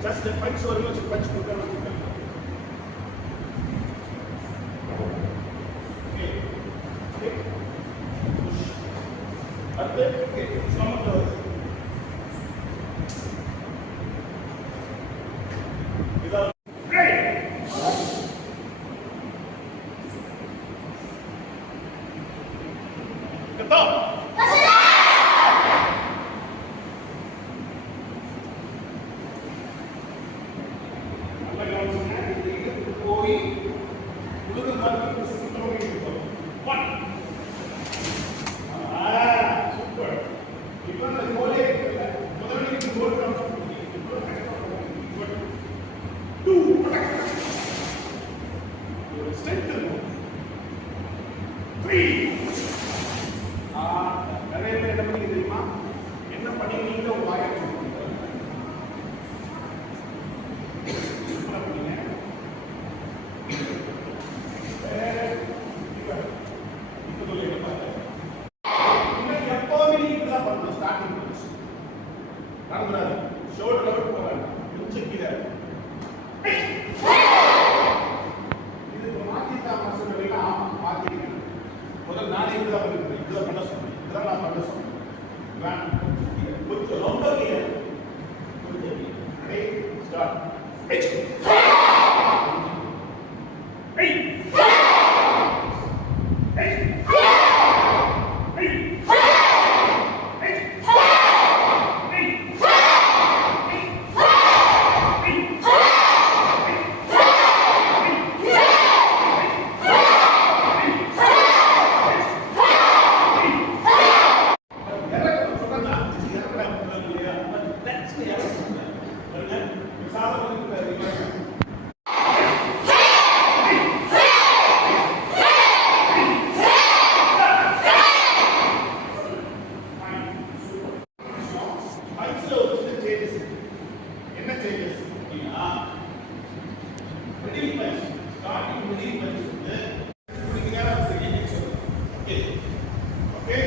Just the punch or you punch program. Okay. Okay. Push. Okay. Some of those. Without. Great. Get up. நிறைய பேர் என்ன பண்ணி தெரியுமா என்ன பண்ணி நீங்க வாய எப்போதுமே நீங்க தான் பண்ணணும் ஸ்டார்டிங் நடந்துடாது ஷோல்டர் லெவல் போறாங்க கொஞ்சம் கீழே இதுக்கு மாத்திட்டா மாசம் மாத்திக்கிறேன் முதல்ல நானே இப்படிதான் பண்ணிருக்கேன் இப்படிதான் பண்ண சொன்னேன் இதெல்லாம் நான் பண்ண சொன்னேன் கொஞ்சம் ரொம்ப கீழே கொஞ்சம் கீழே ஸ்டார்ட் என்ன சேஞ்சஸ் அப்படின்னா middle punch starting middle punch வந்து உங்களுக்கு நேரம் தெரியும் ஓகே ஓகே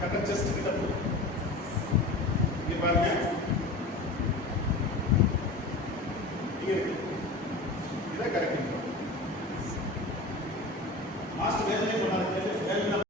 கரெக்ட் செஸ்ட் கிட்ட போ இங்க பாருங்க